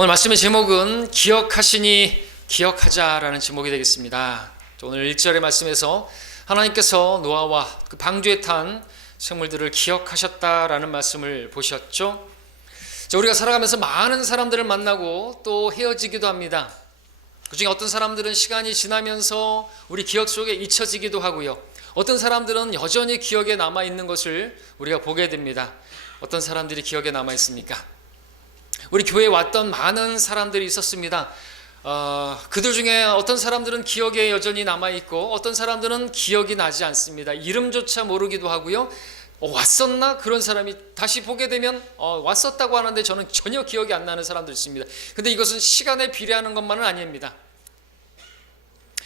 오늘 말씀의 제목은 기억하시니 기억하자라는 제목이 되겠습니다. 오늘 1절의 말씀에서 하나님께서 노아와 그 방주에 탄 생물들을 기억하셨다라는 말씀을 보셨죠. 우리가 살아가면서 많은 사람들을 만나고 또 헤어지기도 합니다. 그중에 어떤 사람들은 시간이 지나면서 우리 기억 속에 잊혀지기도 하고요, 어떤 사람들은 여전히 기억에 남아있는 것을 우리가 보게 됩니다. 어떤 사람들이 기억에 남아있습니까? 우리 교회에 왔던 많은 사람들이 있었습니다. 그들 중에 어떤 사람들은 기억에 여전히 남아있고 어떤 사람들은 기억이 나지 않습니다. 이름조차 모르기도 하고요, 왔었나? 그런 사람이 다시 보게 되면 왔었다고 하는데 저는 전혀 기억이 안 나는 사람도 있습니다. 근데 이것은 시간에 비례하는 것만은 아닙니다.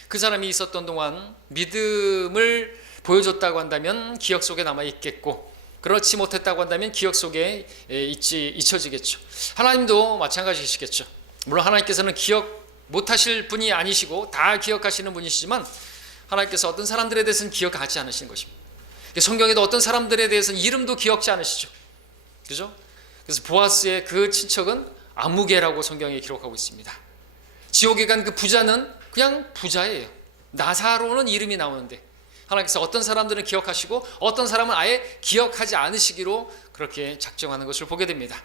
그 사람이 있었던 동안 믿음을 보여줬다고 한다면 기억 속에 남아있겠고, 그렇지 못했다고 한다면 기억 속에 잊혀지겠죠. 하나님도 마찬가지시겠죠. 물론 하나님께서는 기억 못하실 분이 아니시고 다 기억하시는 분이시지만 하나님께서 어떤 사람들에 대해서는 기억하지 않으시는 것입니다. 성경에도 어떤 사람들에 대해서는 이름도 기억지 않으시죠. 그죠? 그래서 보아스의 그 친척은 아무개라고 성경에 기록하고 있습니다. 지옥에 간 그 부자는 그냥 부자예요. 나사로는 이름이 나오는데 하나님께서 어떤 사람들은 기억하시고 어떤 사람은 아예 기억하지 않으시기로 그렇게 작정하는 것을 보게 됩니다.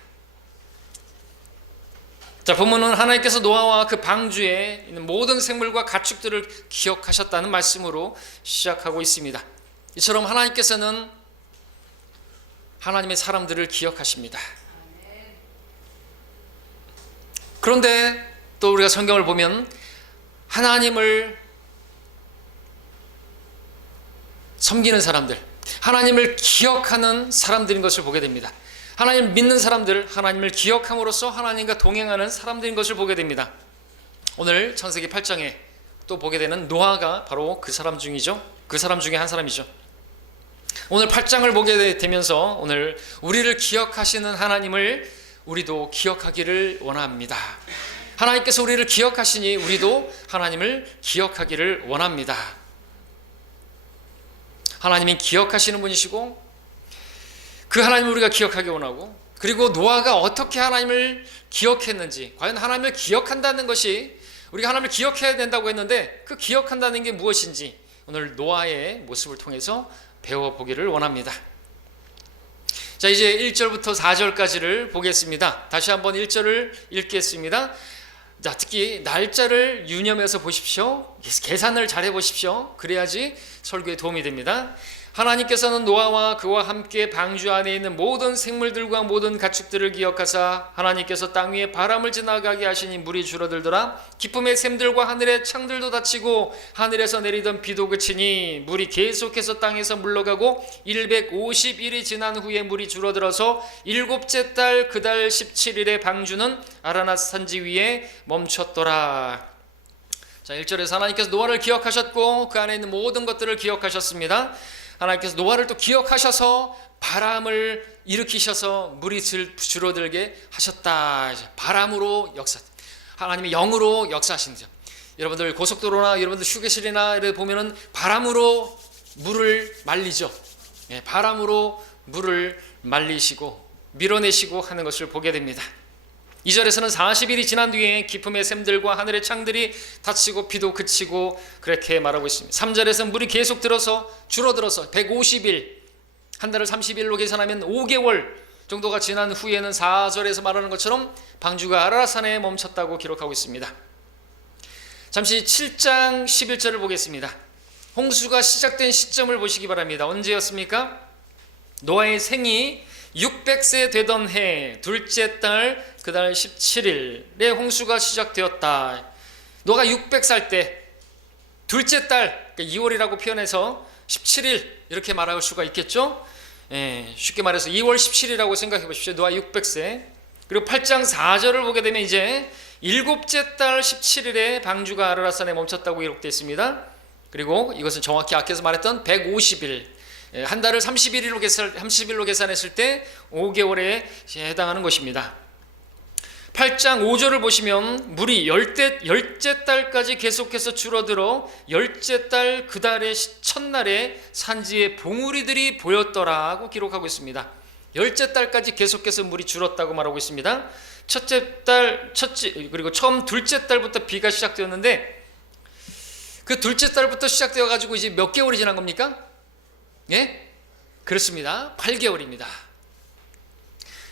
자, 본문은 하나님께서 노아와 그 방주에 있는 모든 생물과 가축들을 기억하셨다는 말씀으로 시작하고 있습니다. 이처럼 하나님께서는 하나님의 사람들을 기억하십니다. 그런데 또 우리가 성경을 보면 하나님을 섬기는 사람들, 하나님을 기억하는 사람들인 것을 보게 됩니다. 하나님을 믿는 사람들, 하나님을 기억함으로써 하나님과 동행하는 사람들인 것을 보게 됩니다. 오늘 창세기 8장에 또 보게 되는 노아가 바로 그 사람 중이죠. 그 사람 중에 한 사람이죠. 오늘 8장을 보게 되면서 오늘 우리를 기억하시는 하나님을 우리도 기억하기를 원합니다. 하나님께서 우리를 기억하시니 우리도 하나님을 기억하기를 원합니다. 하나님이 기억하시는 분이시고 그 하나님을 우리가 기억하기 원하고, 그리고 노아가 어떻게 하나님을 기억했는지, 과연 하나님을 기억한다는 것이, 우리가 하나님을 기억해야 된다고 했는데 그 기억한다는 게 무엇인지 오늘 노아의 모습을 통해서 배워보기를 원합니다. 자, 이제 1절부터 4절까지를 보겠습니다. 다시 한번 1절을 읽겠습니다. 자, 특히 날짜를 유념해서 보십시오. 계산을 잘 해보십시오. 그래야지 설교에 도움이 됩니다. 하나님께서는 노아와 그와 함께 방주 안에 있는 모든 생물들과 모든 가축들을 기억하사 하나님께서 땅 위에 바람을 지나가게 하시니 물이 줄어들더라. 기쁨의 샘들과 하늘의 창들도 닫히고 하늘에서 내리던 비도 그치니 물이 계속해서 땅에서 물러가고 150일이 지난 후에 물이 줄어들어서 7째 달 그 달 17일에 방주는 아라랏 산지 위에 멈췄더라. 자, 1절에서 하나님께서 노아를 기억하셨고 그 안에 있는 모든 것들을 기억하셨습니다. 하나님께서 노아를 또 기억하셔서 바람을 일으키셔서 물이 줄어들게 하셨다. 바람으로 역사, 하나님의 영으로 역사하신 점. 여러분들 고속도로나 여러분들 휴게실이나 이렇게 보면은 바람으로 물을 말리죠. 바람으로 물을 말리시고 밀어내시고 하는 것을 보게 됩니다. 2절에서는 40일이 지난 뒤에 기쁨의 샘들과 하늘의 창들이 닫히고 비도 그치고 그렇게 말하고 있습니다. 3절에서는 물이 계속 줄어들어서 150일, 한 달을 30일로 계산하면 5개월 정도가 지난 후에는 4절에서 말하는 것처럼 방주가 아라랏산에 멈췄다고 기록하고 있습니다. 잠시 7장 11절을 보겠습니다. 홍수가 시작된 시점을 보시기 바랍니다. 언제였습니까? 노아의 생이 600세 되던 해 둘째 달 그 달 17일에 홍수가 시작되었다. 노아가 600살 때 둘째 달, 그러니까 2월이라고 표현해서 17일 이렇게 말할 수가 있겠죠. 쉽게 말해서 2월 17일이라고 생각해 보십시오. 노아 600세. 그리고 8장 4절을 보게 되면 이제 7째 달 17일에 방주가 아라랏산에 멈췄다고 기록되어 있습니다. 그리고 이것은 정확히 앞에서 말했던 150일, 한 달을 30일로 계산했을 때 5개월에 해당하는 것입니다. 8장 5절을 보시면 물이 열째 달까지 계속해서 줄어들어 열째 달 그 달의 첫날에 산지에 봉우리들이 보였더라고 기록하고 있습니다. 열째 달까지 계속해서 물이 줄었다고 말하고 있습니다. 그리고 처음 둘째 달부터 비가 시작되었는데 그 둘째 달부터 시작되어 가지고 이제 몇 개월이 지난 겁니까? 예? 그렇습니다. 8개월입니다.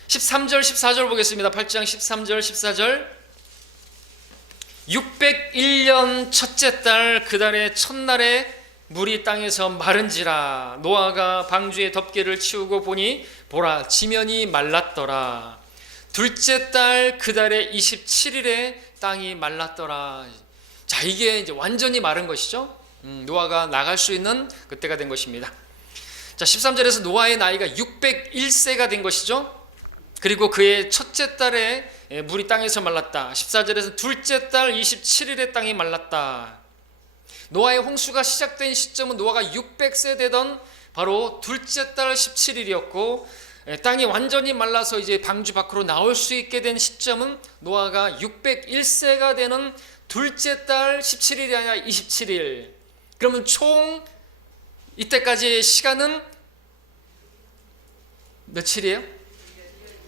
13절 14절 보겠습니다. 8장 13절 14절 601년 첫째 달 그 달의 첫날에 물이 땅에서 마른지라 노아가 방주의 덮개를 치우고 보니 보라 지면이 말랐더라. 둘째 달 그 달의 27일에 땅이 말랐더라. 자, 이게 이제 완전히 마른 것이죠. 노아가 나갈 수 있는 그때가 된 것입니다. 자, 13절에서 노아의 나이가 601세가 된 것이죠. 그리고 그의 첫째 달에 물이 땅에서 말랐다. 14절에서 둘째 달 27일에 땅이 말랐다. 노아의 홍수가 시작된 시점은 노아가 600세 되던 바로 둘째 달 17일이었고 땅이 완전히 말라서 이제 방주 밖으로 나올 수 있게 된 시점은 노아가 601세가 되는 둘째 달 17일이 아니라 27일. 그러면 총 이때까지의 시간은 며칠이에요?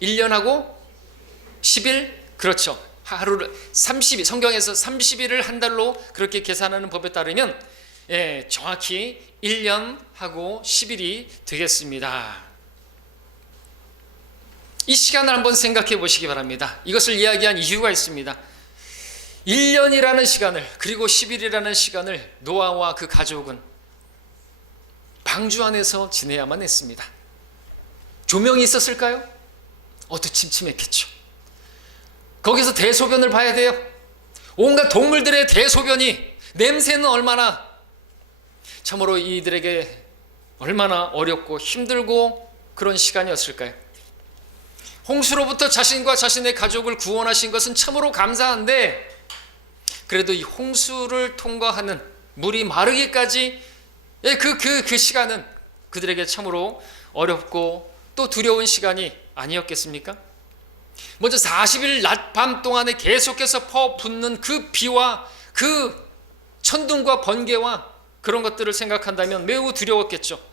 1년하고 10일? 그렇죠. 하루를 30일, 성경에서 30일을 한 달로 그렇게 계산하는 법에 따르면 정확히 1년하고 10일이 되겠습니다. 이 시간을 한번 생각해 보시기 바랍니다. 이것을 이야기한 이유가 있습니다. 1년이라는 시간을 그리고 10일이라는 시간을 노아와 그 가족은 방주 안에서 지내야만 했습니다. 조명이 있었을까요? 어두침침했겠죠. 거기서 대소변을 봐야 돼요. 온갖 동물들의 대소변이 냄새는 얼마나 참으로 이들에게 얼마나 어렵고 힘들고 그런 시간이었을까요? 홍수로부터 자신과 자신의 가족을 구원하신 것은 참으로 감사한데 그래도 이 홍수를 통과하는 물이 마르기까지 그 시간은 그들에게 참으로 어렵고 또 두려운 시간이 아니었겠습니까? 먼저 40일 낮 밤 동안에 계속해서 퍼붓는 그 비와 그 천둥과 번개와 그런 것들을 생각한다면 매우 두려웠겠죠.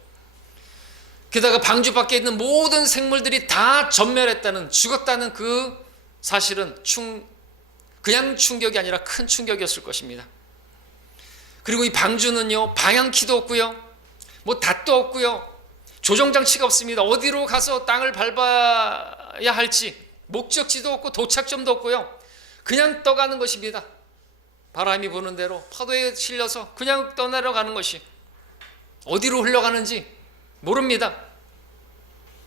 게다가 방주 밖에 있는 모든 생물들이 다 전멸했다는, 죽었다는 그 사실은 그냥 충격이 아니라 큰 충격이었을 것입니다. 그리고 이 방주는요, 방향키도 없고요, 뭐 닷도 없고요, 조정장치가 없습니다. 어디로 가서 땅을 밟아야 할지 목적지도 없고 도착점도 없고요, 그냥 떠가는 것입니다. 바람이 부는 대로 파도에 실려서 그냥 떠내려가는 것이, 어디로 흘러가는지 모릅니다.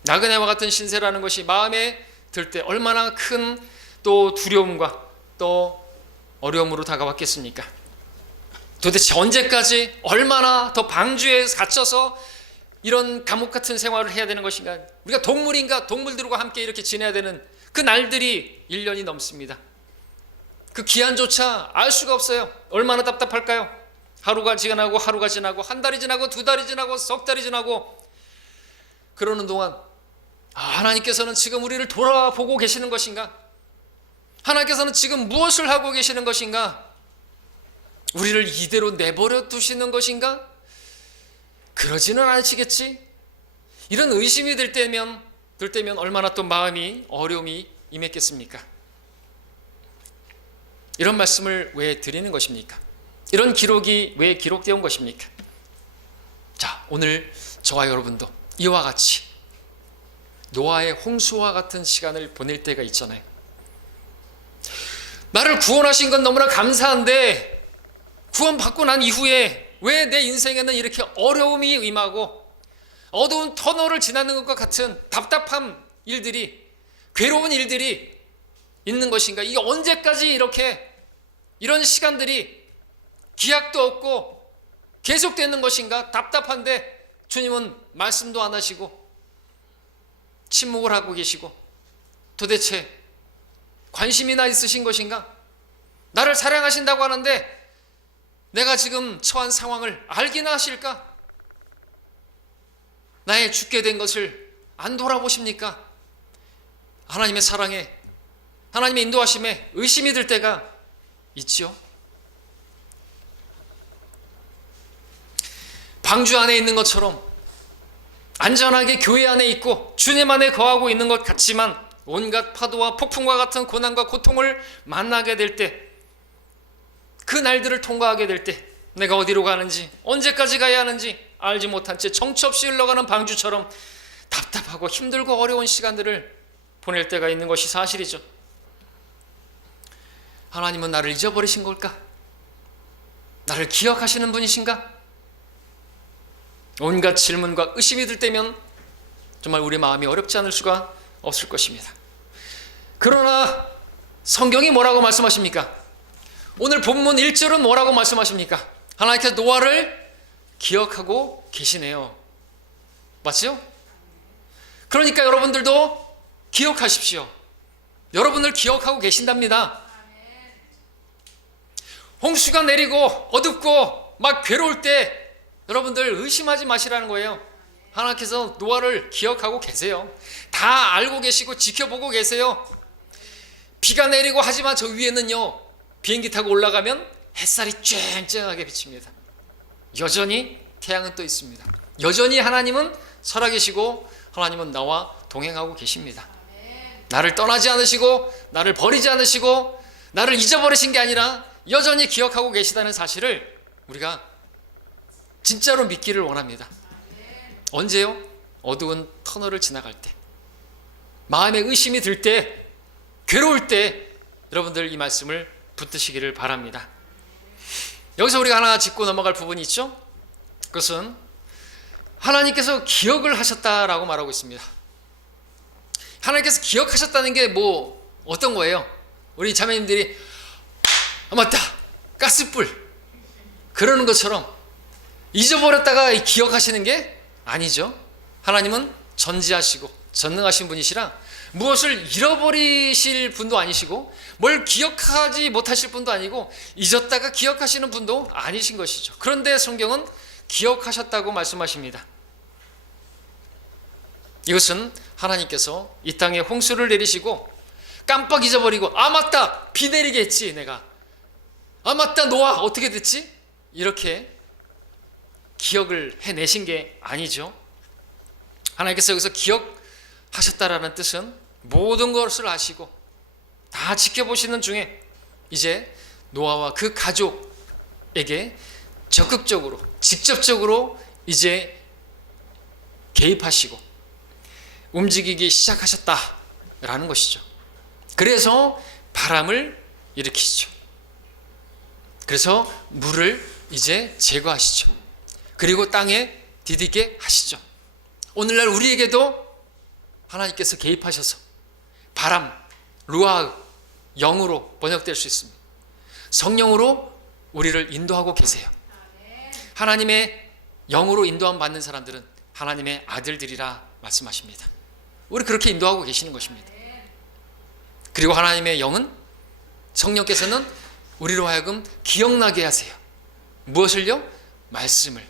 나그네와 같은 신세라는 것이 마음에 들 때 얼마나 큰 또 두려움과 또 어려움으로 다가왔겠습니까? 도대체 언제까지 얼마나 더 방주에 갇혀서 이런 감옥 같은 생활을 해야 되는 것인가? 우리가 동물인가? 동물들과 함께 이렇게 지내야 되는 그 날들이 1년이 넘습니다. 그 기한조차 알 수가 없어요. 얼마나 답답할까요? 하루가 지나고 하루가 지나고 한 달이 지나고 두 달이 지나고 석 달이 지나고 그러는 동안 하나님께서는 지금 우리를 돌아보고 계시는 것인가? 하나님께서는 지금 무엇을 하고 계시는 것인가? 우리를 이대로 내버려 두시는 것인가? 그러지는 않으시겠지? 이런 의심이 들 때면 얼마나 또 마음이 어려움이 임했겠습니까? 이런 말씀을 왜 드리는 것입니까? 이런 기록이 왜 기록되어 온 것입니까? 자, 오늘 저와 여러분도 이와 같이 노아의 홍수와 같은 시간을 보낼 때가 있잖아요. 나를 구원하신 건 너무나 감사한데 구원받고 난 이후에 왜 내 인생에는 이렇게 어려움이 임하고 어두운 터널을 지나는 것과 같은 답답한 일들이, 괴로운 일들이 있는 것인가? 이게 언제까지 이런 시간들이 기약도 없고 계속되는 것인가? 답답한데 주님은 말씀도 안 하시고 침묵을 하고 계시고 도대체 관심이나 있으신 것인가? 나를 사랑하신다고 하는데 내가 지금 처한 상황을 알기나 하실까? 나의 죽게 된 것을 안 돌아보십니까? 하나님의 사랑에, 하나님의 인도하심에 의심이 들 때가 있지요. 방주 안에 있는 것처럼 안전하게 교회 안에 있고 주님 안에 거하고 있는 것 같지만 온갖 파도와 폭풍과 같은 고난과 고통을 만나게 될 때, 그 날들을 통과하게 될 때 내가 어디로 가는지, 언제까지 가야 하는지 알지 못한 채 정처 없이 흘러가는 방주처럼 답답하고 힘들고 어려운 시간들을 보낼 때가 있는 것이 사실이죠. 하나님은 나를 잊어버리신 걸까? 나를 기억하시는 분이신가? 온갖 질문과 의심이 들 때면 정말 우리 마음이 어렵지 않을 수가 없을 것입니다. 그러나 성경이 뭐라고 말씀하십니까? 오늘 본문 1절은 뭐라고 말씀하십니까? 하나님께서 노아를 기억하고 계시네요. 맞죠? 그러니까 여러분들도 기억하십시오. 여러분을 기억하고 계신답니다. 홍수가 내리고 어둡고 막 괴로울 때 여러분들 의심하지 마시라는 거예요. 하나님께서 노아를 기억하고 계세요. 다 알고 계시고 지켜보고 계세요. 비가 내리고 하지만 저 위에는요, 비행기 타고 올라가면 햇살이 쨍쨍하게 비칩니다. 여전히 태양은 떠 있습니다. 여전히 하나님은 살아계시고 하나님은 나와 동행하고 계십니다. 나를 떠나지 않으시고 나를 버리지 않으시고 나를 잊어버리신 게 아니라 여전히 기억하고 계시다는 사실을 우리가 진짜로 믿기를 원합니다. 언제요? 어두운 터널을 지나갈 때, 마음에 의심이 들 때, 괴로울 때 여러분들 이 말씀을 붙드시기를 바랍니다. 여기서 우리가 하나 짚고 넘어갈 부분이 있죠. 그것은 하나님께서 기억을 하셨다라고 말하고 있습니다. 하나님께서 기억하셨다는 게 뭐 어떤 거예요? 우리 자매님들이 맞다, 가스불 그러는 것처럼 잊어버렸다가 기억하시는 게 아니죠. 하나님은 전지하시고 전능하신 분이시라 무엇을 잃어버리실 분도 아니시고 뭘 기억하지 못하실 분도 아니고 잊었다가 기억하시는 분도 아니신 것이죠. 그런데 성경은 기억하셨다고 말씀하십니다. 이것은 하나님께서 이 땅에 홍수를 내리시고 깜빡 잊어버리고 맞다, 비 내리게 했지 내가, 맞다, 노아 어떻게 됐지, 이렇게 기억을 해내신 게 아니죠. 하나님께서 여기서 기억하셨다라는 뜻은 모든 것을 아시고 다 지켜보시는 중에 이제 노아와 그 가족에게 적극적으로 직접적으로 이제 개입하시고 움직이기 시작하셨다라는 것이죠. 그래서 바람을 일으키시죠. 그래서 물을 이제 제거하시죠. 그리고 땅에 디디게 하시죠. 오늘날 우리에게도 하나님께서 개입하셔서 바람, 루아, 영으로 번역될 수 있습니다. 성령으로 우리를 인도하고 계세요. 하나님의 영으로 인도함 받는 사람들은 하나님의 아들들이라 말씀하십니다. 우리 그렇게 인도하고 계시는 것입니다. 그리고 하나님의 영은, 성령께서는 우리로 하여금 기억나게 하세요. 무엇을요? 말씀을.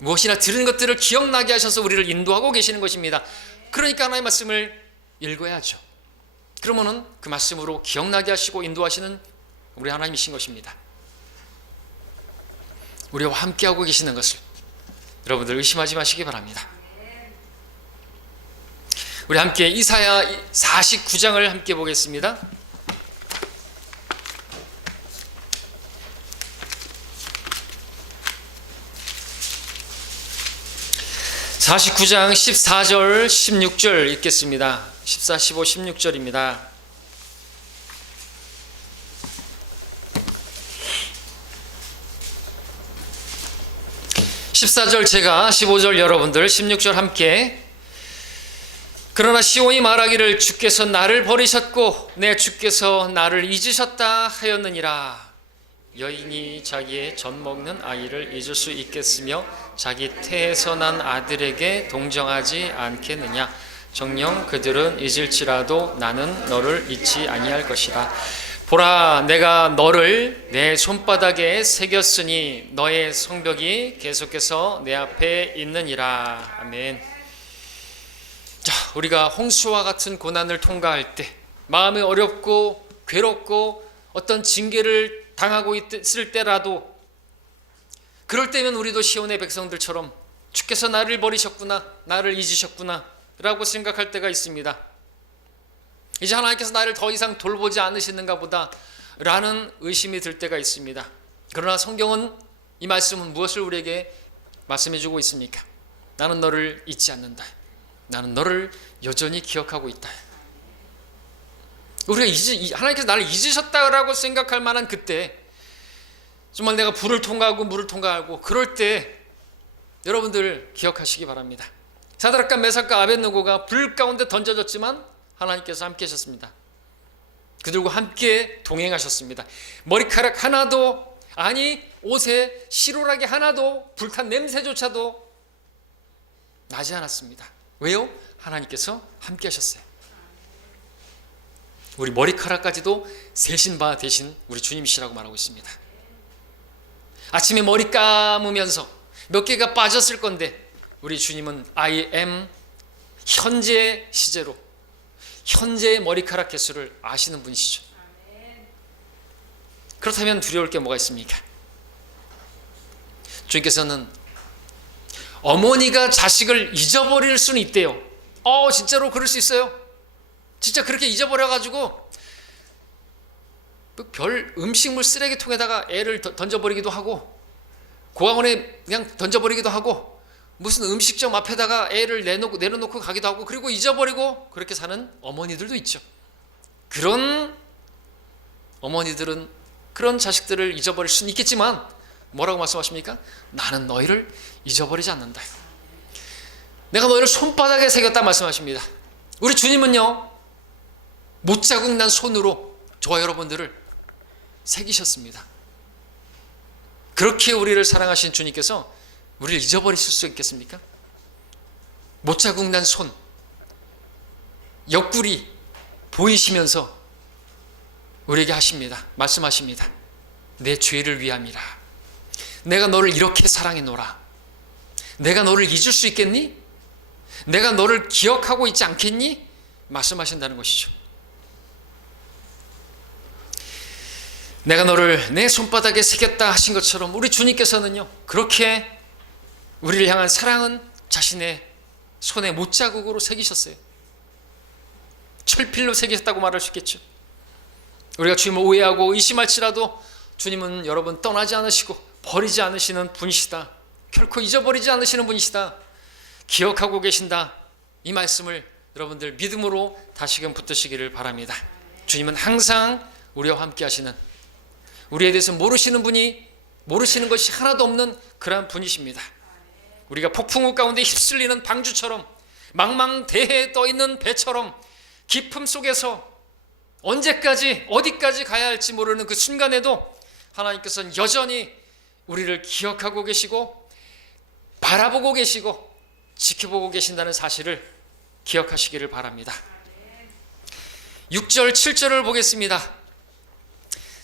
무엇이나 들은 것들을 기억나게 하셔서 우리를 인도하고 계시는 것입니다. 그러니까 하나님의 말씀을 읽어야죠. 그러면은 그 말씀으로 기억나게 하시고 인도하시는 우리 하나님이신 것입니다. 우리와 함께하고 계시는 것을 여러분들 의심하지 마시기 바랍니다. 우리 함께 이사야 49장을 함께 보겠습니다. 49장 14절 16절 읽겠습니다. 14, 15, 16절입니다. (14절) 제가, 15절 여러분들, 16절 함께. 그러나 시온이 말하기를 주께서 나를 버리셨고 내 주께서 나를 잊으셨다 하였느니라. 여인이 자기의 젖 먹는 아이를 잊을 수 있겠으며 자기 태에서 난 아들에게 동정하지 않겠느냐. 정녕 그들은 잊을지라도 나는 너를 잊지 아니할 것이다. 보라, 내가 너를 내 손바닥에 새겼으니 너의 성벽이 계속해서 내 앞에 있느니라. 아멘. 자, 우리가 홍수와 같은 고난을 통과할 때, 마음이 어렵고 괴롭고 어떤 징계를 당하고 있을 때라도, 그럴 때면 우리도 시온의 백성들처럼 주께서 나를 버리셨구나, 나를 잊으셨구나 라고 생각할 때가 있습니다. 이제 하나님께서 나를 더 이상 돌보지 않으시는가 보다 라는 의심이 들 때가 있습니다. 그러나 성경은, 이 말씀은 무엇을 우리에게 말씀해 주고 있습니까? 나는 너를 잊지 않는다. 나는 너를 여전히 기억하고 있다. 우리가 하나님께서 나를 잊으셨다라고 생각할 만한 그때, 정말 내가 불을 통과하고 물을 통과하고 그럴 때 여러분들 기억하시기 바랍니다. 사드락과 메삭과 아벳느고가 불 가운데 던져졌지만 하나님께서 함께 하셨습니다. 그들과 함께 동행하셨습니다. 머리카락 하나도, 아니 옷에 시로라기 하나도, 불탄 냄새조차도 나지 않았습니다. 왜요? 하나님께서 함께 하셨어요. 우리 머리카락까지도 세신 바 되신 우리 주님이시라고 말하고 있습니다. 아침에 머리 감으면서 몇 개가 빠졌을 건데 우리 주님은 I am, 현재 시제로 현재의 머리카락 개수를 아시는 분이시죠. 그렇다면 두려울 게 뭐가 있습니까? 주님께서는 어머니가 자식을 잊어버릴 수는 있대요. 진짜로 그럴 수 있어요. 진짜 그렇게 잊어버려가지고 별 음식물 쓰레기통에다가 애를 던져버리기도 하고, 고아원에 그냥 던져버리기도 하고, 무슨 음식점 앞에다가 애를 내려놓고 가기도 하고, 그리고 잊어버리고 그렇게 사는 어머니들도 있죠. 그런 어머니들은 그런 자식들을 잊어버릴 수는 있겠지만 뭐라고 말씀하십니까? 나는 너희를 잊어버리지 않는다. 내가 너희를 손바닥에 새겼다 말씀하십니다. 우리 주님은요, 못자국 난 손으로 저와 여러분들을 새기셨습니다. 그렇게 우리를 사랑하신 주님께서 우리를 잊어버리실 수 있겠습니까? 못자국 난 손, 옆구리 보이시면서 우리에게 하십니다. 말씀하십니다. 내 죄를 위함이라. 내가 너를 이렇게 사랑해노라. 내가 너를 잊을 수 있겠니? 내가 너를 기억하고 있지 않겠니? 말씀하신다는 것이죠. 내가 너를 내 손바닥에 새겼다 하신 것처럼 우리 주님께서는요, 그렇게 우리를 향한 사랑은 자신의 손에 못자국으로 새기셨어요. 철필로 새기셨다고 말할 수 있겠죠. 우리가 주님을 오해하고 의심할지라도 주님은 여러분 떠나지 않으시고 버리지 않으시는 분이시다. 결코 잊어버리지 않으시는 분이시다. 기억하고 계신다. 이 말씀을 여러분들 믿음으로 다시금 붙드시기를 바랍니다. 주님은 항상 우리와 함께 하시는, 우리에 대해서 모르시는 분이, 모르시는 것이 하나도 없는 그러한 분이십니다. 우리가 폭풍우 가운데 휩쓸리는 방주처럼, 망망대해에 떠있는 배처럼 깊음 속에서 언제까지 어디까지 가야 할지 모르는 그 순간에도 하나님께서는 여전히 우리를 기억하고 계시고 바라보고 계시고 지켜보고 계신다는 사실을 기억하시기를 바랍니다. 6절 7절을 보겠습니다.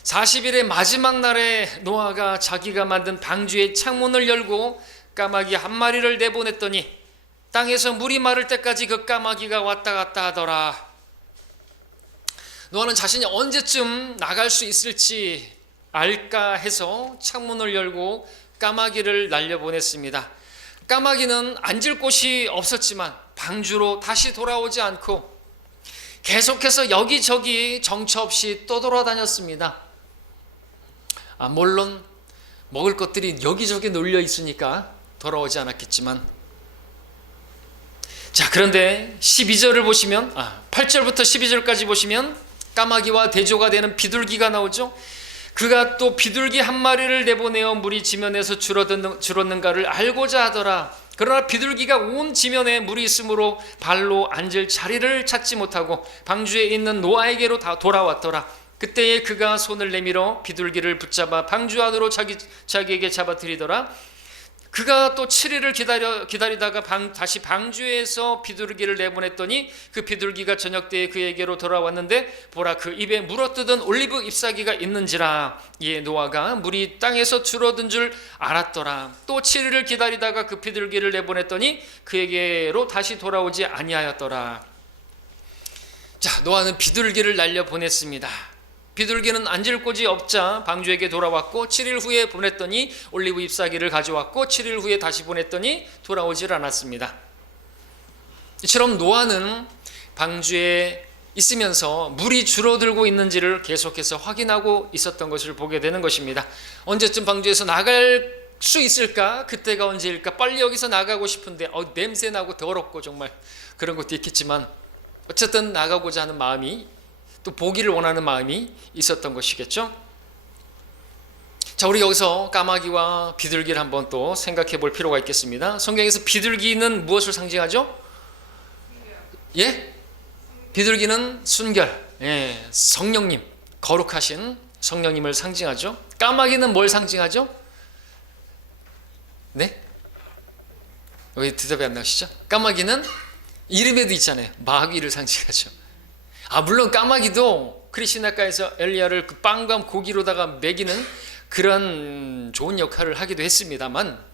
40일의 마지막 날에 노아가 자기가 만든 방주의 창문을 열고 까마귀 한 마리를 내보냈더니 땅에서 물이 마를 때까지 그 까마귀가 왔다 갔다 하더라. 노아는 자신이 언제쯤 나갈 수 있을지 알까 해서 창문을 열고 까마귀를 날려보냈습니다. 까마귀는 앉을 곳이 없었지만 방주로 다시 돌아오지 않고 계속해서 여기저기 정처 없이 떠돌아다녔습니다. 물론 먹을 것들이 여기저기 널려 있으니까 돌아오지 않았겠지만, 자, 그런데 12절을 보시면 8절부터 12절까지 보시면 까마귀와 대조가 되는 비둘기가 나오죠. 그가 또 비둘기 한 마리를 내보내어 물이 지면에서 줄었는가를 알고자 하더라. 그러나 비둘기가 온 지면에 물이 있으므로 발로 앉을 자리를 찾지 못하고 방주에 있는 노아에게로 다 돌아왔더라. 그때에 그가 손을 내밀어 비둘기를 붙잡아 방주 안으로 자기에게 잡아들이더라. 그가 또 7일을 기다리다가 다시 방주에서 비둘기를 내보냈더니 그 비둘기가 저녁 때에 그에게로 돌아왔는데 보라, 그 입에 물어뜯은 올리브 잎사귀가 있는지라. 이에 노아가 물이 땅에서 줄어든 줄 알았더라. 또 7일을 기다리다가 그 비둘기를 내보냈더니 그에게로 다시 돌아오지 아니하였더라. 자, 노아는 비둘기를 날려보냈습니다. 비둘기는 앉을 곳이 없자 방주에게 돌아왔고 7일 후에 보냈더니 올리브 잎사귀를 가져왔고 7일 후에 다시 보냈더니 돌아오질 않았습니다. 이처럼 노아는 방주에 있으면서 물이 줄어들고 있는지를 계속해서 확인하고 있었던 것을 보게 되는 것입니다. 언제쯤 방주에서 나갈 수 있을까? 그때가 언제일까? 빨리 여기서 나가고 싶은데 냄새 나고 더럽고 정말 그런 것도 있겠지만 어쨌든 나가고자 하는 마음이, 또 보기를 원하는 마음이 있었던 것이겠죠. 자, 우리 여기서 까마귀와 비둘기를 한번 또 생각해 볼 필요가 있겠습니다. 성경에서 비둘기는 무엇을 상징하죠? 예? 비둘기는 순결, 성령님, 거룩하신 성령님을 상징하죠. 까마귀는 뭘 상징하죠? 네? 여기 대답이 안 나오시죠? 까마귀는 이름에도 있잖아요. 마귀를 상징하죠. 물론 까마귀도 크리스나가에서 엘리야를 그 빵과 고기로다가 먹이는 그런 좋은 역할을 하기도 했습니다만,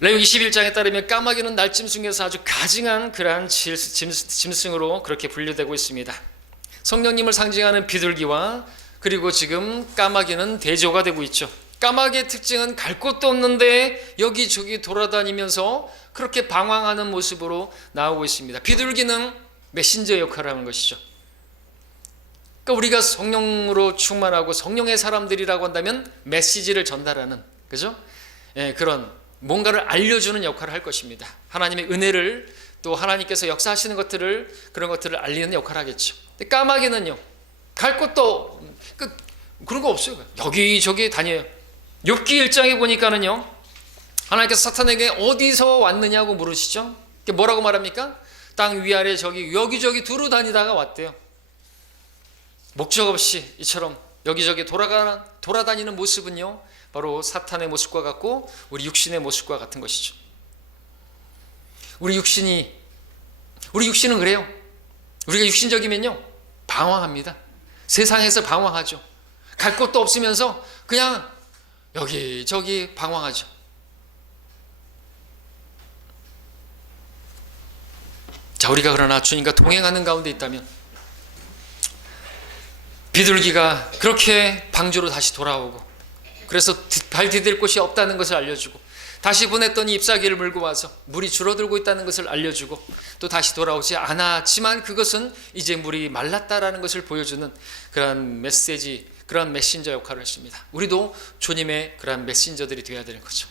레위기 21장에 따르면 까마귀는 날짐승에서 아주 가증한 그러한 짐승으로 그렇게 분류되고 있습니다. 성령님을 상징하는 비둘기와 그리고 지금 까마귀는 대조가 되고 있죠. 까마귀의 특징은 갈 곳도 없는데 여기저기 돌아다니면서 그렇게 방황하는 모습으로 나오고 있습니다. 비둘기는 메신저 역할을 하는 것이죠. 그러니까 우리가 성령으로 충만하고 성령의 사람들이라고 한다면 메시지를 전달하는, 그죠? 그런 뭔가를 알려주는 역할을 할 것입니다. 하나님의 은혜를, 또 하나님께서 역사하시는 것들을, 그런 것들을 알리는 역할을 하겠죠. 근데 까마귀는요, 갈 곳도 그런 거 없어요. 여기저기 다녀요. 욥기 1장에 보니까는요, 하나님께서 사탄에게 어디서 왔느냐고 물으시죠. 뭐라고 말합니까? 땅 위아래 저기 여기저기 두루 다니다가 왔대요. 목적 없이 이처럼 여기저기 돌아다니는 모습은요, 바로 사탄의 모습과 같고 우리 육신의 모습과 같은 것이죠. 우리 육신은 그래요. 우리가 육신적이면요, 방황합니다. 세상에서 방황하죠. 갈 곳도 없으면서 그냥 여기저기 방황하죠. 자, 우리가 그러나 주님과 동행하는 가운데 있다면 비둘기가 그렇게 방주로 다시 돌아오고, 그래서 발 디딜 곳이 없다는 것을 알려주고, 다시 보냈더니 잎사귀를 물고 와서 물이 줄어들고 있다는 것을 알려주고, 또 다시 돌아오지 않았지만 그것은 이제 물이 말랐다라는 것을 보여주는 그런 메시지, 그런 메신저 역할을 했습니다. 우리도 주님의 그런 메신저들이 되어야 되는 거죠.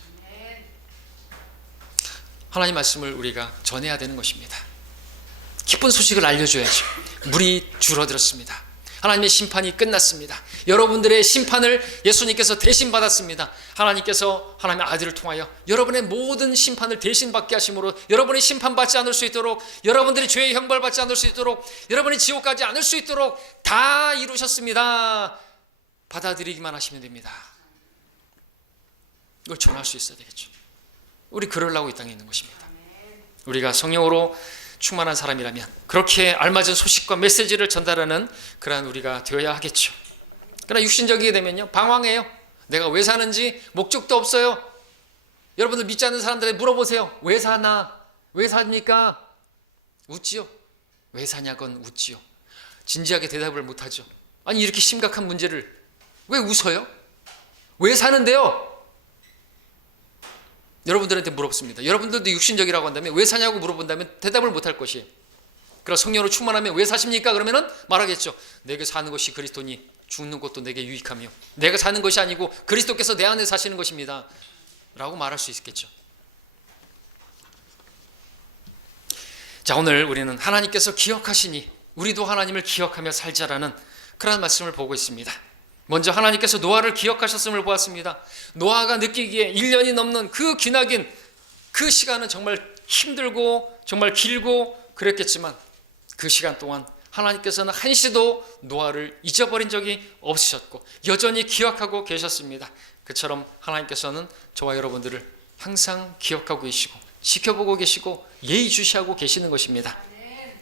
하나님 말씀을 우리가 전해야 되는 것입니다. 기쁜 소식을 알려줘야죠. 물이 줄어들었습니다. 하나님의 심판이 끝났습니다. 여러분들의 심판을 예수님께서 대신 받았습니다. 하나님께서 하나님의 아들을 통하여 여러분의 모든 심판을 대신 받게 하심으로 여러분이 심판받지 않을 수 있도록, 여러분들이 죄의 형벌받지 않을 수 있도록, 여러분이 지옥 가지 않을 수 있도록 다 이루셨습니다. 받아들이기만 하시면 됩니다. 이걸 전할 수 있어야 되겠죠. 우리 그러려고 이 땅에 있는 것입니다. 우리가 성령으로 충만한 사람이라면 그렇게 알맞은 소식과 메시지를 전달하는 그러한 우리가 되어야 하겠죠. 그러나 육신적이게 되면요, 방황해요. 내가 왜 사는지 목적도 없어요. 여러분들 믿지 않는 사람들에게 물어보세요. 왜 사나? 왜 삽니까? 웃지요. 왜 사냐건 웃지요. 진지하게 대답을 못하죠. 아니, 이렇게 심각한 문제를 왜 웃어요? 왜 사는데요? 여러분들한테 물어봤습니다. 여러분들도 육신적이라고 한다면, 왜 사냐고 물어본다면 대답을 못할 것이에요. 그러나 성령으로 충만하면 왜 사십니까? 그러면은 말하겠죠. 내게 사는 것이 그리스도니 죽는 것도 내게 유익하며, 내가 사는 것이 아니고 그리스도께서 내 안에 사시는 것입니다 라고 말할 수 있겠죠. 자, 오늘 우리는 하나님께서 기억하시니 우리도 하나님을 기억하며 살자라는 그런 말씀을 보고 있습니다. 먼저 하나님께서 노아를 기억하셨음을 보았습니다. 노아가 느끼기에 1년이 넘는 그 기나긴 그 시간은 정말 힘들고 정말 길고 그랬겠지만, 그 시간 동안 하나님께서는 한시도 노아를 잊어버린 적이 없으셨고 여전히 기억하고 계셨습니다. 그처럼 하나님께서는 저와 여러분들을 항상 기억하고 계시고 지켜보고 계시고 예의주시하고 계시는 것입니다.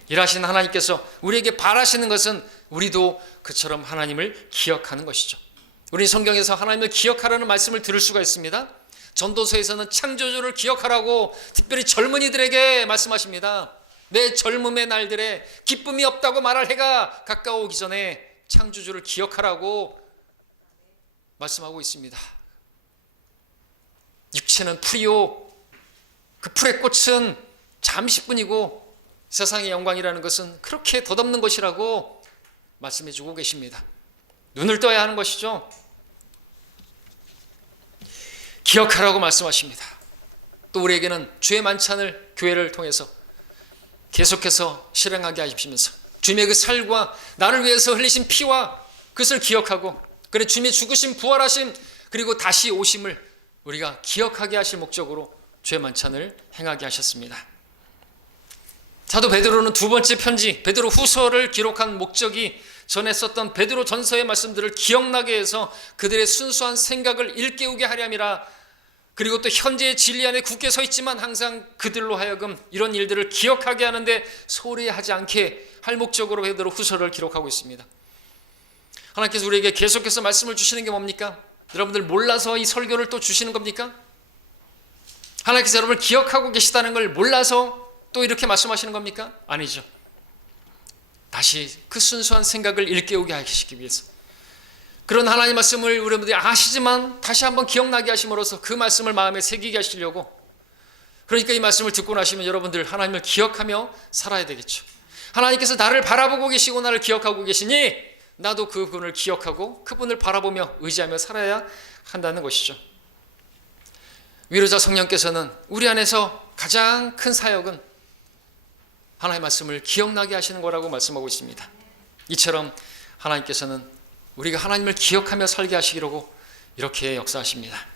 일하시는 하나님께서 우리에게 바라시는 것은 우리도 그처럼 하나님을 기억하는 것이죠. 우리 성경에서 하나님을 기억하라는 말씀을 들을 수가 있습니다. 전도서에서는 창조주를 기억하라고 특별히 젊은이들에게 말씀하십니다. 내 젊음의 날들에 기쁨이 없다고 말할 해가 가까워오기 전에 창조주를 기억하라고 말씀하고 있습니다. 육체는 풀이요, 그 풀의 꽃은 잠시뿐이고 세상의 영광이라는 것은 그렇게 덧없는 것이라고 말씀해 주고 계십니다. 눈을 떠야 하는 것이죠. 기억하라고 말씀하십니다. 또 우리에게는 주의 만찬을 교회를 통해서 계속해서 실행하게 하시면서 주님의 그 살과 나를 위해서 흘리신 피와 그것을 기억하고, 그래 주님의 죽으심, 부활하심, 그리고 다시 오심을 우리가 기억하게 하실 목적으로 주의 만찬을 행하게 하셨습니다. 사도 베드로는 두 번째 편지 베드로 후서를 기록한 목적이 전에 썼던 베드로 전서의 말씀들을 기억나게 해서 그들의 순수한 생각을 일깨우게 하려 함이라. 그리고 또 현재의 진리 안에 굳게 서 있지만 항상 그들로 하여금 이런 일들을 기억하게 하는데 소홀히 하지 않게 할 목적으로 베드로 후서를 기록하고 있습니다. 하나님께서 우리에게 계속해서 말씀을 주시는 게 뭡니까? 여러분들 몰라서 이 설교를 또 주시는 겁니까? 하나님께서 여러분을 기억하고 계시다는 걸 몰라서 또 이렇게 말씀하시는 겁니까? 아니죠. 다시 그 순수한 생각을 일깨우게 하시기 위해서, 그런 하나님의 말씀을 여러분들이 아시지만 다시 한번 기억나게 하심으로써 그 말씀을 마음에 새기게 하시려고, 그러니까 이 말씀을 듣고 나시면 여러분들 하나님을 기억하며 살아야 되겠죠. 하나님께서 나를 바라보고 계시고 나를 기억하고 계시니 나도 그분을 기억하고 그분을 바라보며 의지하며 살아야 한다는 것이죠. 위로자 성령께서는 우리 안에서 가장 큰 사역은 하나님의 말씀을 기억나게 하시는 거라고 말씀하고 있습니다. 이처럼 하나님께서는 우리가 하나님을 기억하며 살게 하시기로 이렇게 역사하십니다.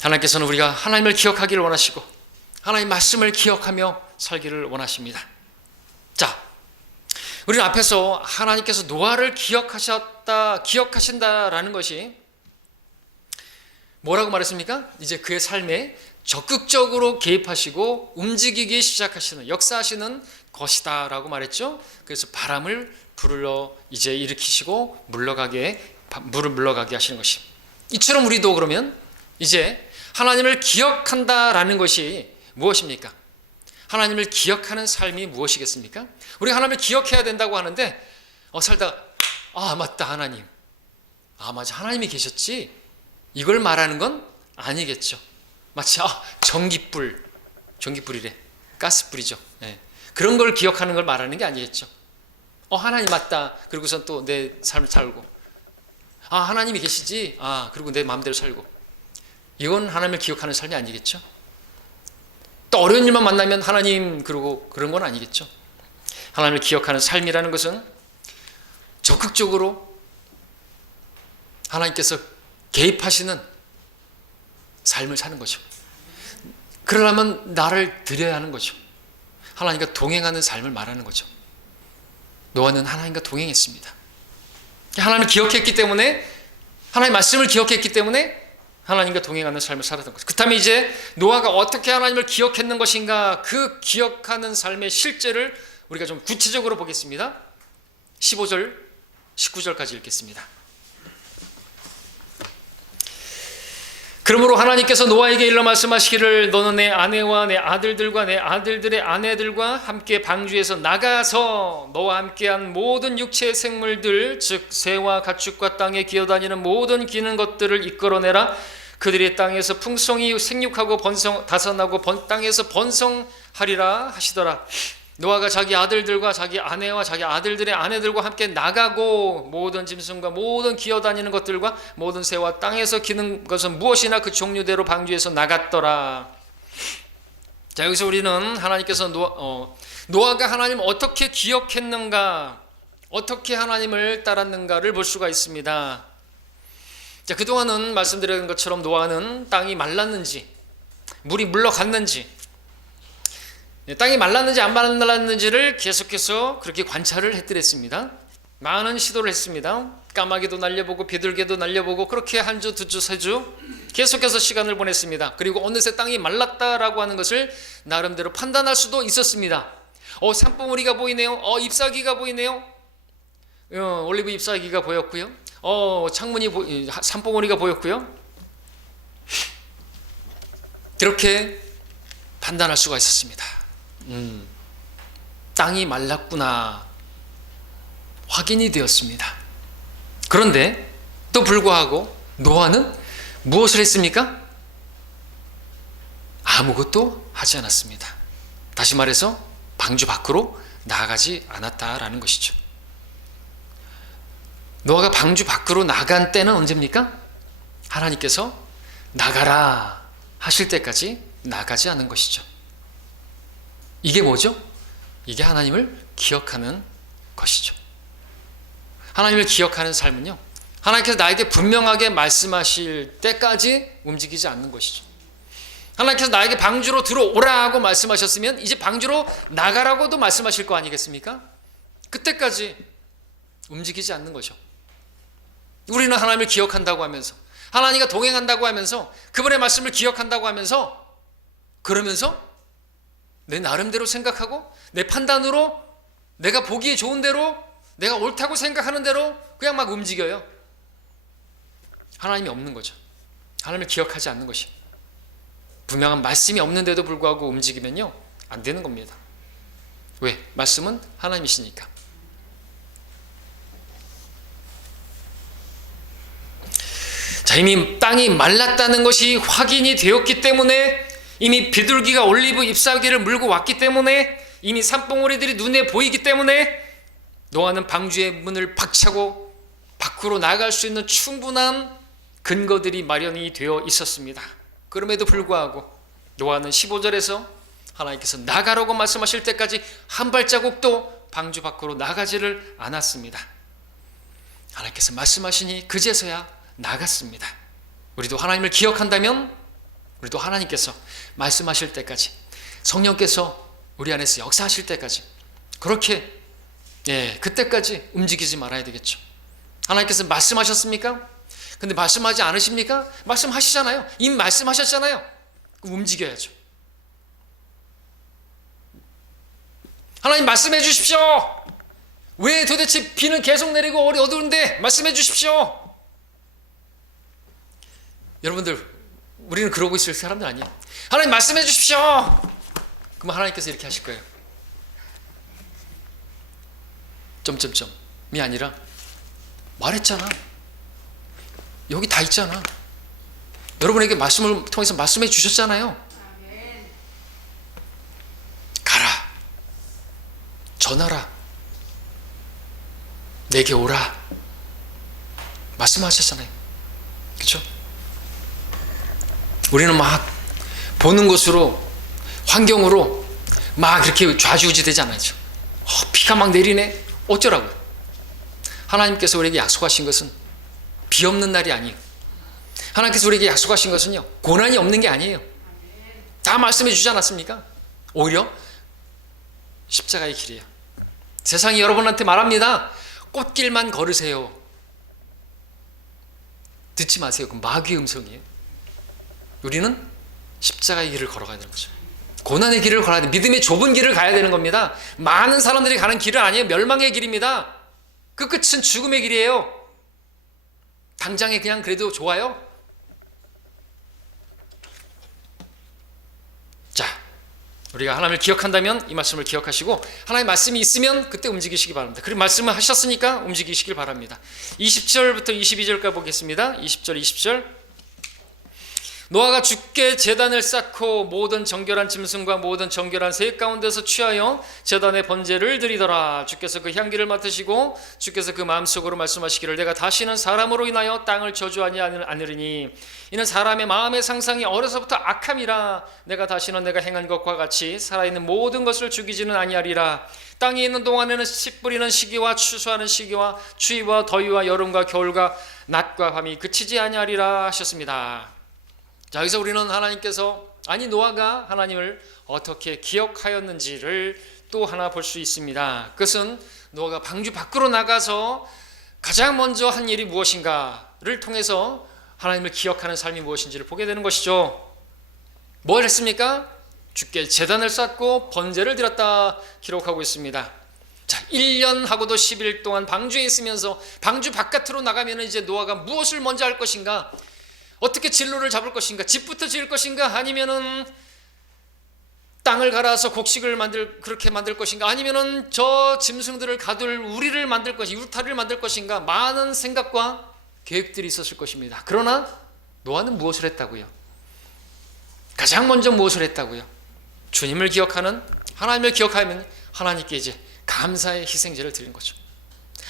하나님께서는 우리가 하나님을 기억하기를 원하시고 하나님의 말씀을 기억하며 살기를 원하십니다. 자, 우리는 앞에서 하나님께서 노아를 기억하신다라는 것이 뭐라고 말했습니까? 이제 그의 삶에 적극적으로 개입하시고 움직이기 시작하시는, 역사하시는 것이다라고 말했죠. 그래서 바람을 불러 이제 일으키시고 물을 물러가게 하시는 것이. 이처럼 우리도 그러면 이제 하나님을 기억한다라는 것이 무엇입니까? 하나님을 기억하는 삶이 무엇이겠습니까? 우리가 하나님을 기억해야 된다고 하는데 살다가 맞다, 하나님, 맞아, 하나님이 계셨지, 이걸 말하는 건 아니겠죠. 마치 전기불이래, 가스불이죠. 네. 그런 걸 기억하는 걸 말하는 게 아니겠죠. 하나님 맞다, 그리고선 또 내 삶을 살고, 하나님이 계시지, 그리고 내 마음대로 살고, 이건 하나님을 기억하는 삶이 아니겠죠. 또 어려운 일만 만나면 하나님 그러고 그런 건 아니겠죠. 하나님을 기억하는 삶이라는 것은 적극적으로 하나님께서 개입하시는 삶을 사는 거죠. 그러려면 나를 드려야 하는 거죠. 하나님과 동행하는 삶을 말하는 거죠. 노아는 하나님과 동행했습니다. 하나님을 기억했기 때문에, 하나님의 말씀을 기억했기 때문에 하나님과 동행하는 삶을 살았던 거죠. 그렇다면 이제 노아가 어떻게 하나님을 기억했는 것인가, 그 기억하는 삶의 실제를 우리가 좀 구체적으로 보겠습니다. 15절, 19절까지 읽겠습니다. 그러므로 하나님께서 노아에게 일러 말씀하시기를 너는 내 아내와 내 아들들과 내 아들들의 아내들과 함께 방주에서 나가서 너와 함께한 모든 육체의 생물들 즉 새와 가축과 땅에 기어다니는 모든 기는 것들을 이끌어내라. 그들이 땅에서 풍성히 생육하고 다산하고 땅에서 번성하리라 하시더라. 노아가 자기 아들들과 자기 아내와 자기 아들들의 아내들과 함께 나가고 모든 짐승과 모든 기어다니는 것들과 모든 새와 땅에서 기는 것은 무엇이나 그 종류대로 방주에서 나갔더라. 자, 여기서 우리는 하나님께서 노아가 하나님을 어떻게 기억했는가, 어떻게 하나님을 따랐는가를 볼 수가 있습니다. 자, 그동안은 말씀드린 것처럼 노아는 땅이 말랐는지 물이 물러갔는지, 땅이 말랐는지 안 말랐는지를 계속해서 그렇게 관찰을 했더랬습니다. 많은 시도를 했습니다. 까마귀도 날려보고 비둘기도 날려보고 그렇게 한 주, 두 주, 세 주 계속해서 시간을 보냈습니다. 그리고 어느새 땅이 말랐다라고 하는 것을 나름대로 판단할 수도 있었습니다. 산봉우리가 보이네요. 잎사귀가 보이네요. 올리브 잎사귀가 보였고요. 산봉우리가 보였고요. 그렇게 판단할 수가 있었습니다. 땅이 말랐구나 확인이 되었습니다. 그런데 또 불구하고 노아는 무엇을 했습니까? 아무것도 하지 않았습니다. 다시 말해서 방주 밖으로 나가지 않았다라는 것이죠. 노아가 방주 밖으로 나간 때는 언제입니까? 하나님께서 나가라 하실 때까지 나가지 않은 것이죠. 이게 뭐죠? 이게 하나님을 기억하는 것이죠. 하나님을 기억하는 삶은요, 하나님께서 나에게 분명하게 말씀하실 때까지 움직이지 않는 것이죠. 하나님께서 나에게 방주로 들어오라고 말씀하셨으면 이제 방주로 나가라고도 말씀하실 거 아니겠습니까? 그때까지 움직이지 않는 거죠. 우리는 하나님을 기억한다고 하면서, 하나님과 동행한다고 하면서, 그분의 말씀을 기억한다고 하면서, 그러면서 내 나름대로 생각하고 내 판단으로 내가 보기에 좋은 대로 내가 옳다고 생각하는 대로 그냥 막 움직여요. 하나님이 없는 거죠. 하나님을 기억하지 않는 것이. 분명한 말씀이 없는데도 불구하고 움직이면요, 안 되는 겁니다. 왜? 말씀은 하나님이시니까. 자, 이미 땅이 말랐다는 것이 확인이 되었기 때문에, 이미 비둘기가 올리브 잎사귀를 물고 왔기 때문에, 이미 산봉우리들이 눈에 보이기 때문에 노아는 방주의 문을 박차고 밖으로 나갈 수 있는 충분한 근거들이 마련이 되어 있었습니다. 그럼에도 불구하고 노아는 15절에서 하나님께서 나가라고 말씀하실 때까지 한 발자국도 방주 밖으로 나가지를 않았습니다. 하나님께서 말씀하시니 그제서야 나갔습니다. 우리도 하나님을 기억한다면 우리도 하나님께서 말씀하실 때까지, 성령께서 우리 안에서 역사하실 때까지, 그렇게 그때까지 움직이지 말아야 되겠죠. 하나님께서 말씀하셨습니까? 근데 말씀하지 않으십니까? 말씀하시잖아요. 이미 말씀하셨잖아요. 그럼 움직여야죠. 하나님 말씀해 주십시오. 왜 도대체 비는 계속 내리고 어두운데 말씀해 주십시오. 여러분들, 우리는 그러고 있을 사람들 아니에요. 하나님 말씀해 주십시오. 그럼 하나님께서 이렇게 하실 거예요. 점점점이 아니라 말했잖아. 여기 다 있잖아. 여러분에게 말씀을 통해서 말씀해 주셨잖아요. 가라, 전하라, 내게 오라 말씀하셨잖아요. 그렇죠? 우리는 막 보는 것으로, 환경으로 막 그렇게 좌지우지 되지 않아요. 비가 막 내리네, 어쩌라고요? 하나님께서 우리에게 약속하신 것은 비 없는 날이 아니에요. 하나님께서 우리에게 약속하신 것은요, 고난이 없는 게 아니에요. 다 말씀해 주지 않았습니까? 오히려 십자가의 길이에요. 세상이 여러분한테 말합니다. 꽃길만 걸으세요. 듣지 마세요. 그 마귀의 음성이에요. 우리는 십자가의 길을 걸어가야 되는 거죠. 고난의 길을 걸어야 돼. 믿음의 좁은 길을 가야 되는 겁니다. 많은 사람들이 가는 길은 아니에요. 멸망의 길입니다. 그 끝은 죽음의 길이에요. 당장에 그냥 그래도 좋아요? 자, 우리가 하나님을 기억한다면 이 말씀을 기억하시고, 하나님의 말씀이 있으면 그때 움직이시기 바랍니다. 그리고 말씀을 하셨으니까 움직이시길 바랍니다. 20절부터 22절까지 보겠습니다. 20절 20절. 노아가 주께 제단을 쌓고 모든 정결한 짐승과 모든 정결한 새 가운데서 취하여 제단의 번제를 드리더라. 주께서 그 향기를 맡으시고 주께서 그 마음속으로 말씀하시기를 내가 다시는 사람으로 인하여 땅을 저주하지 않으리니 이는 사람의 마음의 상상이 어려서부터 악함이라. 내가 다시는 내가 행한 것과 같이 살아있는 모든 것을 죽이지는 아니하리라. 땅에 있는 동안에는 씨 뿌리는 시기와 추수하는 시기와 추위와 더위와 여름과 겨울과 낮과 밤이 그치지 아니하리라 하셨습니다. 자, 여기서 우리는 하나님께서, 아니 노아가 하나님을 어떻게 기억하였는지를 또 하나 볼 수 있습니다. 그것은 노아가 방주 밖으로 나가서 가장 먼저 한 일이 무엇인가를 통해서 하나님을 기억하는 삶이 무엇인지를 보게 되는 것이죠. 뭘 했습니까? 주께 제단을 쌓고 번제를 드렸다 기록하고 있습니다. 자, 1년하고도 10일 동안 방주에 있으면서 방주 바깥으로 나가면 이제 노아가 무엇을 먼저 할 것인가? 어떻게 진로를 잡을 것인가? 집부터 지을 것인가? 아니면은 땅을 갈아서 곡식을 그렇게 만들 것인가? 아니면은 저 짐승들을 가둘 우리를 만들 것인가? 울타리를 만들 것인가? 많은 생각과 계획들이 있었을 것입니다. 그러나 노아는 무엇을 했다고요? 가장 먼저 무엇을 했다고요? 주님을 기억하는 하나님을 기억하면 하나님께 이제 감사의 희생제를 드리는 거죠.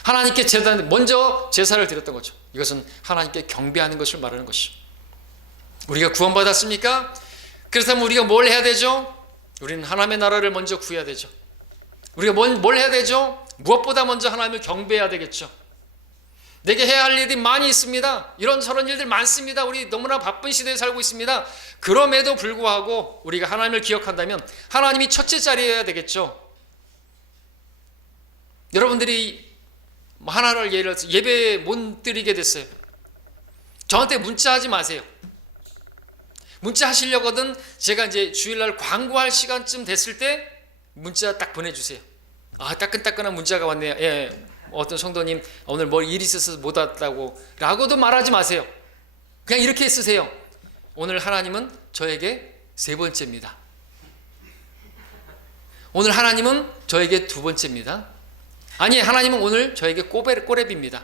하나님께 먼저 제사를 드렸던 거죠. 이것은 하나님께 경배하는 것을 말하는 것이죠. 우리가 구원받았습니까? 그렇다면 우리가 뭘 해야 되죠? 우리는 하나님의 나라를 먼저 구해야 되죠. 우리가 뭘 해야 되죠? 무엇보다 먼저 하나님을 경배해야 되겠죠. 내게 해야 할 일이 많이 있습니다. 이런저런 일들 많습니다. 우리 너무나 바쁜 시대에 살고 있습니다. 그럼에도 불구하고 우리가 하나님을 기억한다면 하나님이 첫째 자리여야 되겠죠. 여러분들이 하나를 예를 들어서 예배 못 드리게 됐어요. 저한테 문자하지 마세요. 문자 하시려거든 제가 이제 주일날 광고할 시간쯤 됐을 때 문자 딱 보내주세요. 아, 따끈따끈한 문자가 왔네요. 예, 어떤 성도님 오늘 뭐 일이 있어서 못 왔다고 라고도 말하지 마세요. 그냥 이렇게 쓰세요. 오늘 하나님은 저에게 세 번째입니다. 오늘 하나님은 저에게 두 번째입니다. 아니, 하나님은 오늘 저에게 꼬랩입니다.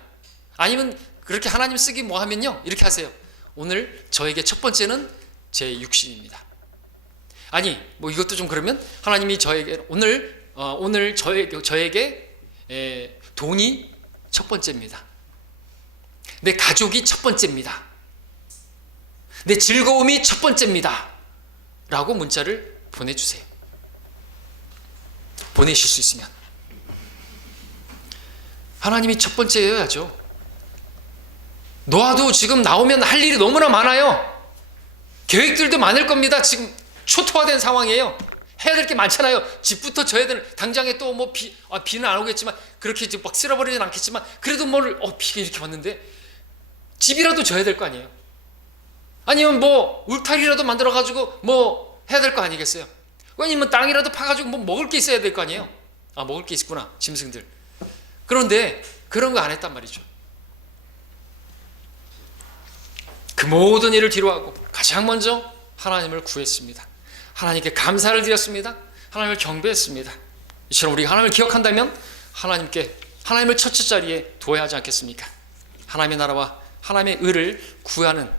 아니면 그렇게 하나님 쓰기 뭐 하면요, 이렇게 하세요. 오늘 저에게 첫 번째는 제 육신입니다. 아니, 뭐 이것도 좀 그러면 하나님이 저에게 오늘 저에게 돈이 첫 번째입니다. 내 가족이 첫 번째입니다. 내 즐거움이 첫 번째입니다. 라고 문자를 보내주세요. 보내실 수 있으면. 하나님이 첫 번째여야죠. 노아도 지금 나오면 할 일이 너무나 많아요. 계획들도 많을 겁니다. 지금 초토화된 상황이에요. 해야 될 게 많잖아요. 집부터 져야 되는, 당장에 또 뭐 비는 안 오겠지만, 그렇게 막 쓸어버리진 않겠지만, 그래도 비가 이렇게 왔는데, 집이라도 져야 될 거 아니에요. 아니면 뭐, 울타리라도 만들어가지고 뭐 해야 될 거 아니겠어요. 아니면 땅이라도 파가지고 뭐 먹을 게 있어야 될 거 아니에요. 아, 먹을 게 있구나, 짐승들. 그런데 그런 거 안 했단 말이죠. 그 모든 일을 뒤로하고 가장 먼저 하나님을 구했습니다. 하나님께 감사를 드렸습니다. 하나님을 경배했습니다. 이처럼 우리가 하나님을 기억한다면 하나님을 첫째 자리에 둬야 하지 않겠습니까? 하나님의 나라와 하나님의 의를 구하는,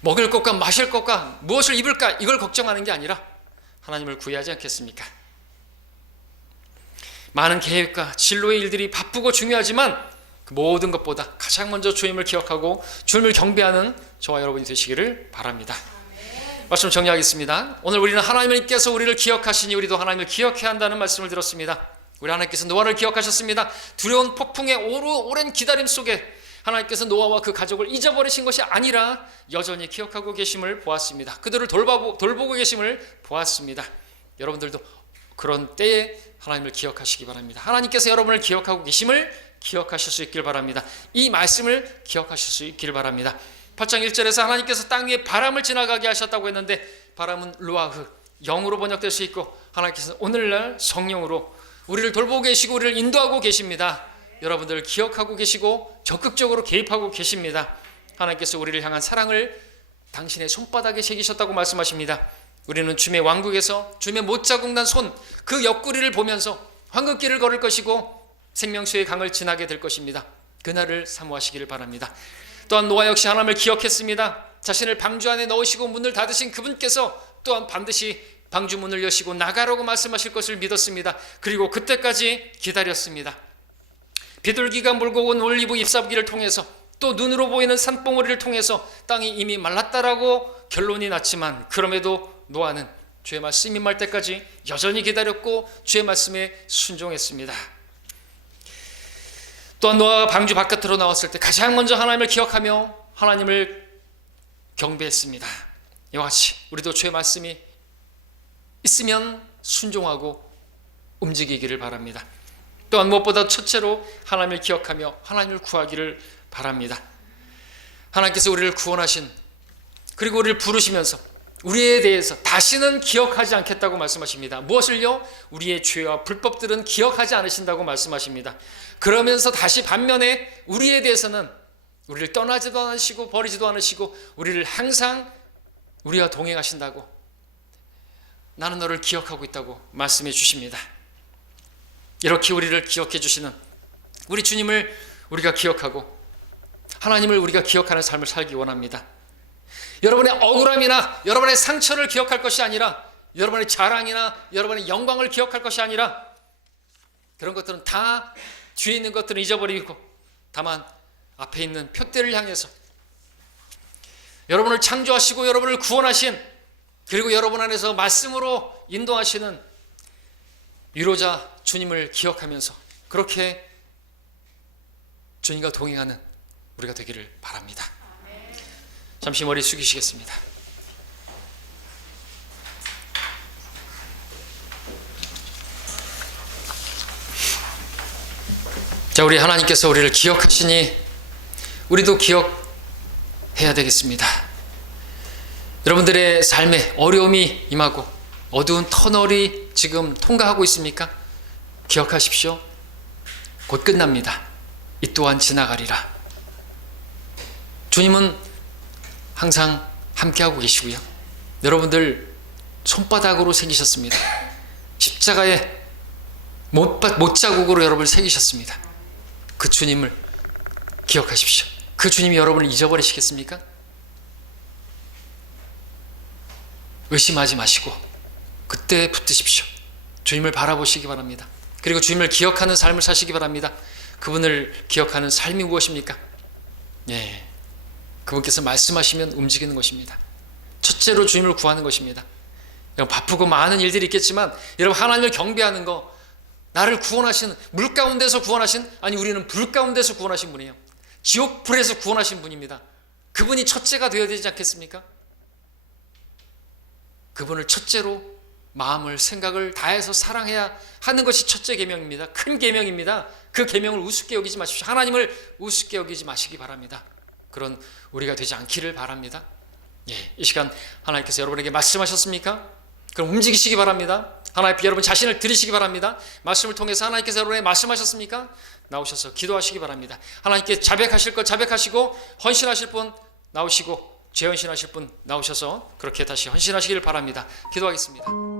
먹을 것과 마실 것과 무엇을 입을까 이걸 걱정하는 게 아니라 하나님을 구해야 하지 않겠습니까? 많은 계획과 진로의 일들이 바쁘고 중요하지만 그 모든 것보다 가장 먼저 주님을 기억하고 주님을 경배하는 저와 여러분이 되시기를 바랍니다. 말씀 정리하겠습니다. 오늘 우리는 하나님께서 우리를 기억하시니 우리도 하나님을 기억해야 한다는 말씀을 들었습니다. 우리 하나님께서 노아를 기억하셨습니다. 두려운 폭풍의 오랜 기다림 속에 하나님께서 노아와 그 가족을 잊어버리신 것이 아니라 여전히 기억하고 계심을 보았습니다. 그들을 돌보고 계심을 보았습니다. 여러분들도 그런 때에 하나님을 기억하시기 바랍니다. 하나님께서 여러분을 기억하고 계심을 기억하실 수 있길 바랍니다. 이 말씀을 기억하실 수 있길 바랍니다. 8장 1절에서 하나님께서 땅 위에 바람을 지나가게 하셨다고 했는데, 바람은 루아흐, 영으로 번역될 수 있고, 하나님께서 오늘날 성령으로 우리를 돌보고 계시고 우리를 인도하고 계십니다. 여러분들을 기억하고 계시고 적극적으로 개입하고 계십니다. 하나님께서 우리를 향한 사랑을 당신의 손바닥에 새기셨다고 말씀하십니다. 우리는 주님의 왕국에서 주님의 못자국 난 손, 그 옆구리를 보면서 황금길을 걸을 것이고 생명수의 강을 지나게 될 것입니다. 그날을 사모하시기를 바랍니다. 또한 노아 역시 하나님을 기억했습니다. 자신을 방주 안에 넣으시고 문을 닫으신 그분께서 또한 반드시 방주 문을 여시고 나가라고 말씀하실 것을 믿었습니다. 그리고 그때까지 기다렸습니다. 비둘기가 몰고 온 올리브 잎사귀를 통해서, 또 눈으로 보이는 산봉우리를 통해서 땅이 이미 말랐다라고 결론이 났지만, 그럼에도 노아는 주의 말씀이 임할 때까지 여전히 기다렸고 주의 말씀에 순종했습니다. 또한 노아가 방주 바깥으로 나왔을 때 가장 먼저 하나님을 기억하며 하나님을 경배했습니다. 이와 같이 우리도 주의 말씀이 있으면 순종하고 움직이기를 바랍니다. 또한 무엇보다 첫째로 하나님을 기억하며 하나님을 구하기를 바랍니다. 하나님께서 우리를 구원하신, 그리고 우리를 부르시면서 우리에 대해서 다시는 기억하지 않겠다고 말씀하십니다. 무엇을요? 우리의 죄와 불법들은 기억하지 않으신다고 말씀하십니다. 그러면서 다시 반면에 우리에 대해서는 우리를 떠나지도 않으시고 버리지도 않으시고 우리를 항상 우리와 동행하신다고, 나는 너를 기억하고 있다고 말씀해 주십니다. 이렇게 우리를 기억해 주시는 우리 주님을 우리가 기억하고 하나님을 우리가 기억하는 삶을 살기 원합니다. 여러분의 억울함이나 여러분의 상처를 기억할 것이 아니라 여러분의 자랑이나 여러분의 영광을 기억할 것이 아니라 그런 것들은 다 뒤에 있는 것들은 잊어버리고 다만 앞에 있는 표대를 향해서 여러분을 창조하시고 여러분을 구원하신 그리고 여러분 안에서 말씀으로 인도하시는 위로자 주님을 기억하면서 그렇게 주님과 동행하는 우리가 되기를 바랍니다. 잠시 머리 숙이시겠습니다. 자, 우리 하나님께서 우리를 기억하시니 우리도 기억해야 되겠습니다. 여러분들의 삶에 어려움이 임하고 어두운 터널이 지금 통과하고 있습니까? 기억하십시오. 곧 끝납니다. 이 또한 지나가리라. 주님은 항상 함께하고 계시고요. 여러분들 손바닥으로 새기셨습니다. 십자가에 못자국으로 여러분을 새기셨습니다. 그 주님을 기억하십시오. 그 주님이 여러분을 잊어버리시겠습니까? 의심하지 마시고 그때 붙드십시오. 주님을 바라보시기 바랍니다. 그리고 주님을 기억하는 삶을 사시기 바랍니다. 그분을 기억하는 삶이 무엇입니까? 그분께서 말씀하시면 움직이는 것입니다. 첫째로 주님을 구하는 것입니다. 여러분 바쁘고 많은 일들이 있겠지만 여러분 하나님을 경배하는 거, 나를 구원하신, 물 가운데서 구원하신, 아니 우리는 불 가운데서 구원하신 분이에요. 지옥 불에서 구원하신 분입니다. 그분이 첫째가 되어야 되지 않겠습니까? 그분을 첫째로 마음을, 생각을 다해서 사랑해야 하는 것이 첫째 계명입니다. 큰 계명입니다. 그 계명을 우습게 여기지 마십시오. 하나님을 우습게 여기지 마시기 바랍니다. 그런 우리가 되지 않기를 바랍니다. 이 시간 하나님께서 여러분에게 말씀하셨습니까? 그럼 움직이시기 바랍니다. 하나님께 여러분 자신을 드리시기 바랍니다. 말씀을 통해서 하나님께서 여러분에게 말씀하셨습니까? 나오셔서 기도하시기 바랍니다. 하나님께 자백하실 것 자백하시고 헌신하실 분 나오시고 재헌신하실 분 나오셔서 그렇게 다시 헌신하시기를 바랍니다. 기도하겠습니다.